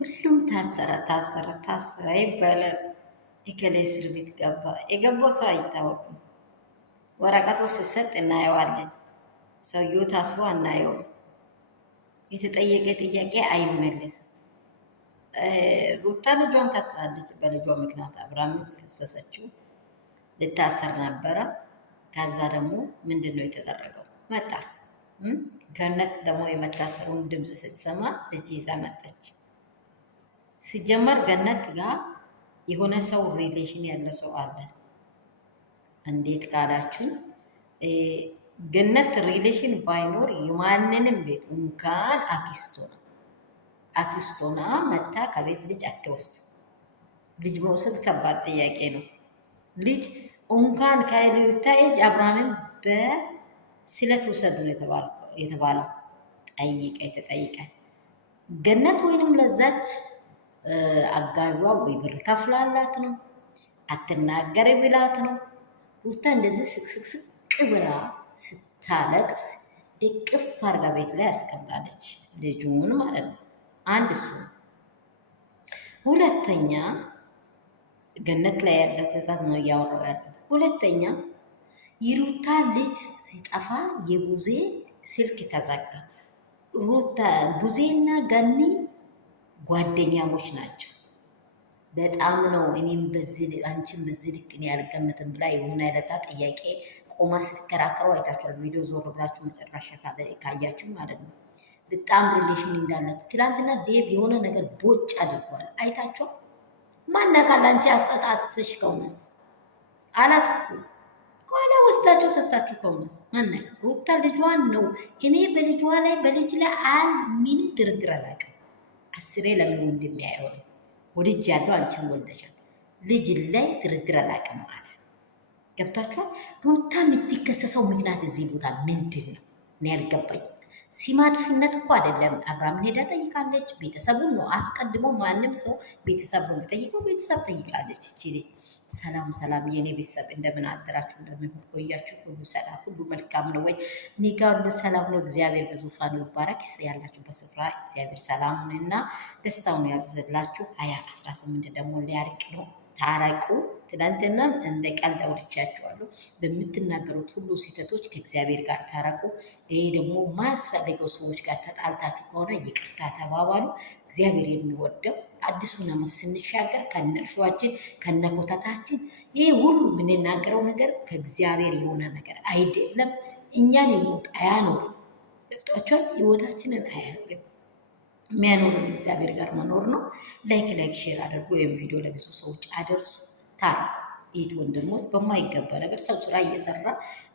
ሁሉም ታሰረ ታሰረ ታሰረ ይባላል። እከሌ እስር ቤት ገባ። የገባው ሰው አይታወቅም። ወረቀቱ ሲሰጥ እናየዋለን። ሰውየው ታስሮ አናየውም። የተጠየቀ ጥያቄ አይመለስም። ሩታ ልጇን ከሳለች። በልጇ ምክንያት አብርሃምን ከሰሰችው። ልታሰር ነበረ። ከዛ ደግሞ ምንድን ነው የተደረገው? መጣ። ገነት ደግሞ የመታሰሩን ድምፅ ስትሰማ ልጅ ይዛ መጠች። ሲጀመር ገነት ጋር የሆነ ሰው ሪሌሽን ያለ ሰው አለ። እንዴት ካላችሁኝ ገነት ሪሌሽን ባይኖር የማንንም ቤት እንኳን አክስቶና መታ ከቤት ልጅ አትወስድ። ልጅ መውሰድ ከባድ ጥያቄ ነው። ልጅ እንኳን ከሉታ እጅ አብርሃምን በስለት ውሰድ ነው የተባለው። ተጠይቀ ገነት ወይንም ለዛች አጋዧ ወይ ብር ከፍላላት ነው አትናገር ብላት ነው። ሩታ እንደዚህ ስቅስቅ ብላ ስታለቅስ እቅፍ አርጋ ቤት ላይ ያስቀምጣለች ልጁን ማለት ነው። አንድ እሱ። ሁለተኛ ገነት ላይ ያለ ስህተት ነው እያወራው ያሉት። ሁለተኛ የሩታ ልጅ ሲጠፋ የቡዜ ስልክ ተዘጋ። ሩታ ቡዜና ገኒ ጓደኛሞች ናቸው። በጣም ነው። እኔም በዚህ አንቺም በዚህ ልክ እኔ ያልገመትም ብላ የሆነ ያለታ ጥያቄ ቆማ ስትከራከሩ አይታችኋል። ቪዲዮ ዞር ብላችሁ መጨረሻ ካያችሁ ማለት ነው። በጣም ሪሌሽን እንዳላት ትላንትና ዴቭ የሆነ ነገር ቦጭ አድርጓል። አይታችኋል። ማናቃል አንቺ አሰጣትሽ ከሆነስ አላት እኮ ከኋላ ወስዳችሁ ሰጣችሁ ከሆነስ ማናቃ ሩታ ልጇን ነው። እኔ በልጇ ላይ በልጅ ላይ ምንም ድርድር አላውቅም። አስሬ ለምን ወንድም ያየው ወልጅ ያለው አንቺን ወልደሻል። ልጅ ላይ ድርድር አላውቅም አለ። ገብታችኋል። ሩታ የምትከሰሰው ምክንያት እዚህ ቦታ ምንድን ነው? እኔ ያልገባኝ ሲማጥፍነት እኮ አይደለም። አብርሃምን ሄዳ ጠይቃለች። ቤተሰቡን ነው አስቀድሞ ማንም ሰው ቤተሰብ ነው የሚጠይቀው። ቤተሰብ ጠይቃለች። እቺ ሰላም ሰላም፣ የኔ ቤተሰብ እንደምን አደራችሁ? እንደምን ቆያችሁ? ሁሉ ሰላም፣ ሁሉ መልካም ነው ወይ? እኔ ጋር ሁሉ ሰላም ነው። እግዚአብሔር በዙፋኑ ይባረክ። ያላችሁበት ስፍራ እግዚአብሔር ሰላሙን እና ደስታውን ያብዛላችሁ። 2018 ደግሞ ሊያርቅ ነው። ታረቁ። ትናንትናም እንደ ቀልድ አውርቻችኋለሁ። በምትናገሩት ሁሉ ስህተቶች ከእግዚአብሔር ጋር ታረቁ። ይሄ ደግሞ ማያስፈልገው ሰዎች ጋር ተጣልታችሁ ከሆነ ይቅርታ ተባባሉ። እግዚአብሔር የሚወደው አዲሱን ዓመት ስንሻገር ከነርሷችን ከነኮተታችን ይሄ ሁሉ የምንናገረው ነገር ከእግዚአብሔር የሆነ ነገር አይደለም። እኛን ህይወት አያኖርም። ገብቷችኋል? ህይወታችንን አያኖርም። የሚያኖርን እግዚአብሔር ጋር መኖር ነው። ላይክ ሼር አድርጎ ወይም ቪዲዮ ለብዙ ሰዎች አደርሱ። ታረቁ። ይት ወንድሞች በማይገባ ነገር ሰው ስራ እየሰራ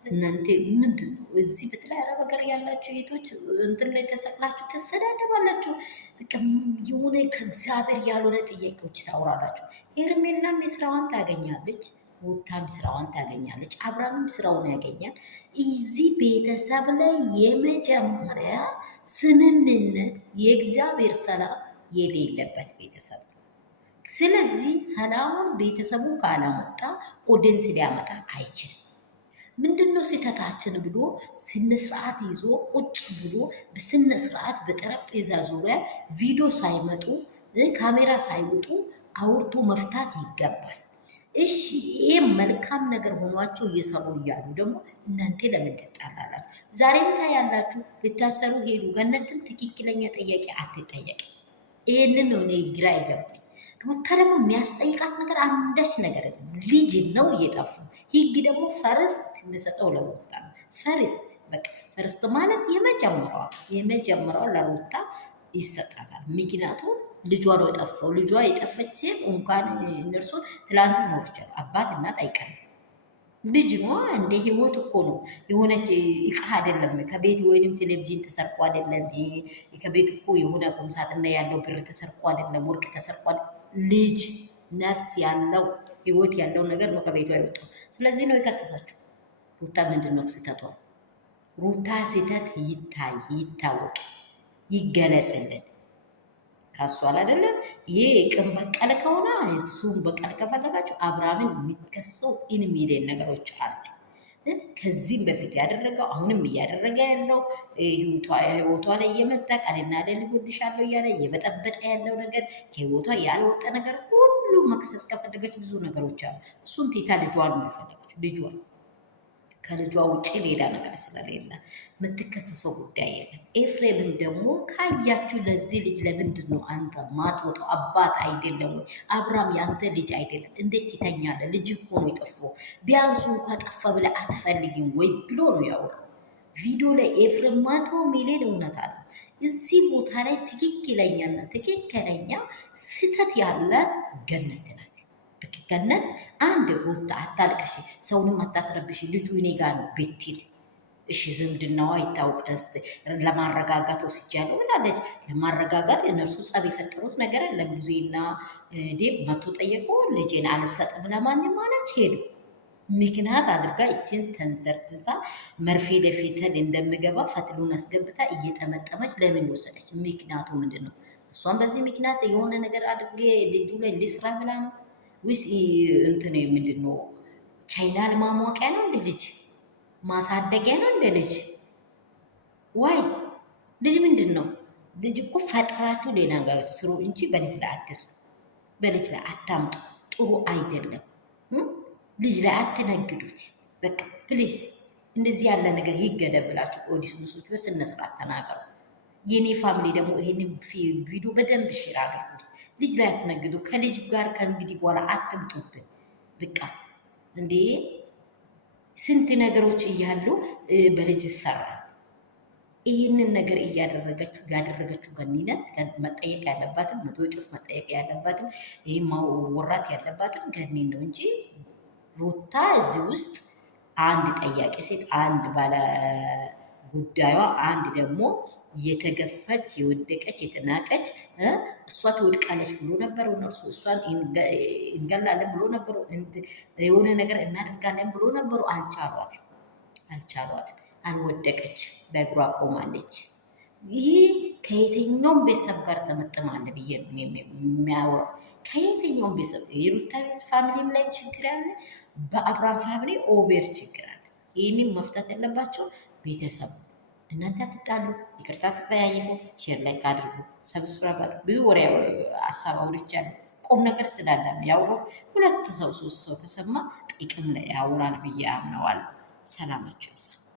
እናንተ ምንድን ነው እዚህ በተለይ አረብ ሀገር ያላችሁ ቤቶች እንትን ላይ ተሰቅላችሁ ትሰዳደባላችሁ። በቃ የሆነ ከእግዚአብሔር ያልሆነ ጥያቄዎች ታውራላችሁ። ሄርሜላም የስራዋን ታገኛለች፣ ሩታም ስራዋን ታገኛለች፣ አብርሃምም ስራውን ያገኛል። እዚህ ቤተሰብ ላይ የመጀመሪያ ስምምነት የእግዚአብሔር ሰላም የሌለበት ቤተሰብ ነው። ስለዚህ ሰላሙን ቤተሰቡ ካላመጣ ኦዲየንስ ሊያመጣ አይችልም። ምንድነው ስህተታችን ብሎ ስነስርዓት ይዞ ቁጭ ብሎ በስነስርዓት በጠረጴዛ ዙሪያ ቪዲዮ ሳይመጡ ካሜራ ሳይወጡ አውርቶ መፍታት ይገባል። እሺ ይህ መልካም ነገር ሆኗቸው እየሰሩ እያሉ ደግሞ እናንተ ለምን ትጣላላችሁ? ዛሬም ታያላችሁ። ልታሰሩ ሄዱ። ገነትን ትክክለኛ ጥያቄ አትጠየቅ። ይህንን ነው እኔ ግራ የገባኝ። ሩታ ደግሞ የሚያስጠይቃት ነገር አንዳች ነገር ልጅ ነው እየጠፉ። ህግ ደግሞ ፈርስት የሚሰጠው ለሩታ ነው። ፈርስት በቃ ፈርስት ማለት የመጀመሪያዋ ለሩታ ይሰጣታል። ምክንያቱም ልጇ ነው የጠፋው። ልጇ የጠፈች ሴት እንኳን እነርሱን ትላንት ሞርቻል አባት እናት አይቀርም። ልጅ ነው እንደ ህይወት እኮ ነው። የሆነች እቃ አይደለም። ከቤት ወይንም ቴሌቪዥን ተሰርቆ አይደለም። ከቤት እኮ የሆነ ቁምሳጥን ላይ ያለው ብር ተሰርቆ አይደለም። ወርቅ ተሰርቋል። ልጅ ነፍስ ያለው ህይወት ያለው ነገር ነው ከቤቷ አይወጣው። ስለዚህ ነው የከሰሰችው። ሩታ ምንድን ነው ስህተቷ? ሩታ ስህተት ይታወቅ፣ ይገለጽልን። ካሷል አይደለም። ይሄ ቅን በቀል ከሆነ እሱን በቀል ከፈለጋችሁ አብርሃምን የሚከሰው ኢን ሚሊየን ነገሮች አለ። ከዚህም በፊት ያደረገው አሁንም እያደረገ ያለው ህይወቷ ላይ እየመጣ ቃልና ሌሊት እጎድሻለሁ እያለ እየበጠበጠ ያለው ነገር ከህይወቷ ያልወጣ ነገር ሁሉ መክሰስ ከፈለገች ብዙ ነገሮች አሉ። እሱን ቴታ ልጇን ነው የፈለገችው ልጇን ከልጇ ውጭ ሌላ ነገር ስለሌለ የምትከሰሰው ጉዳይ የለም። ኤፍሬምም ደግሞ ካያችሁ ለዚህ ልጅ ለምንድን ነው አንተ ማትወጣው? አባት አይደለም ወይ? አብርሃም ያንተ ልጅ አይደለም? እንዴት ይተኛለ? ልጅ እኮ ነው የጠፋው። ቢያንሱ እንኳ ጠፋ ብለህ አትፈልግም ወይ ብሎ ነው ያወራው ቪዲዮ ላይ። ኤፍሬም 100 ሚሊዮን እውነት አለ እዚህ ቦታ ላይ። ትክክለኛ ስህተት ያላት ገነት ናት። ገነት አንድ ሩታ አታልቅሽ፣ ሰውንም አታስረብሽ፣ ልጁ እኔ ጋ ነው ብትል እሺ፣ ዝምድናዋ ይታወቀስ ለማረጋጋት ወስጃለሁ ብላለች። ለማረጋጋት እነርሱ ጸብ የፈጠሩት ነገር ለሙዜና ዴብ መቶ ጠየቁ። ልጄን አልሰጥም ለማንም ማለች ሄዱ። ምክንያት አድርጋ እችን ተንዘርትታ መርፌ ለፊተል እንደምገባ ፈትሉን አስገብታ እየጠመጠመች ለምን ወሰደች? ምክንያቱ ምንድን ነው? እሷን በዚህ ምክንያት የሆነ ነገር አድርጌ ልጁ ላይ ልስራ ብላ ነው ወይስ እንትን ምንድን ነው? ቻይናል ማሟቂያ ነው እንደ ልጅ ማሳደጊያ ነው እንደ ልጅ ዋይ ልጅ ምንድን ነው? ልጅ እኮ ፈጥራችሁ ሌላ ነገር ስሩ እንጂ በልጅ ላይ አትስሩ። በልጅ ላይ አታምጡ። ጥሩ አይደለም። ልጅ ላይ አትነግዱት። በቃ ፕሊዝ እንደዚህ ያለ ነገር ይገደብላችሁ። ኦዲስ ብሶች በስነ ስርዓት ተናገሩ። የኔ ፋሚሊ ደግሞ ይሄንን ቪዲዮ በደንብ ሽር አድርጉት። ልጅ ላይ አትነግዱ። ከልጅ ጋር ከእንግዲህ በኋላ አትምጡብን። በቃ እንዴ ስንት ነገሮች እያሉ በልጅ ይሰራል። ይህንን ነገር ያደረገችው ገኒነት መጠየቅ ያለባትም 100 እጥፍ መጠየቅ ያለባትም ይህ ማወራት ያለባትም ገኒን ነው እንጂ ሩታ እዚህ ውስጥ አንድ ጠያቂ ሴት፣ አንድ ባለ ጉዳዩ፣ አንድ ደግሞ የተገፈች የወደቀች የተናቀች እሷ ትወድቃለች ብሎ ነበሩ እነርሱ። እሷን እንገላለን ብሎ ነበሩ፣ የሆነ ነገር እናደርጋለን ብሎ ነበሩ። አልቻሏትም። አልወደቀች፣ በእግሯ ቆማለች። ይህ ከየትኛውም ቤተሰብ ጋር ተመጥማለ ብዬ ነው የሚያወራው። ከየትኛውም ቤተሰብ የሩታ ፋሚሊም ላይም ችግር ያለ፣ በአብርሃም ፋሚሊ ኦቤር ችግር አለ። ይህንን መፍታት ያለባቸው ቤተሰቡ። እናንተ አትጣሉ፣ ይቅርታ ተጠያየቁ፣ ሼር ላይክ አድርጉ፣ ሰብስክራይብ አድርጉ። ብዙ ወሬ ሀሳብ አውርቻለሁ። ቁም ነገር ስላለ ያውረው 2 ሰው 3 ሰው ተሰማ ጥቅም ላይ ያውላል ብዬ አምነዋለሁ። ሰላማችሁ ይብዛ።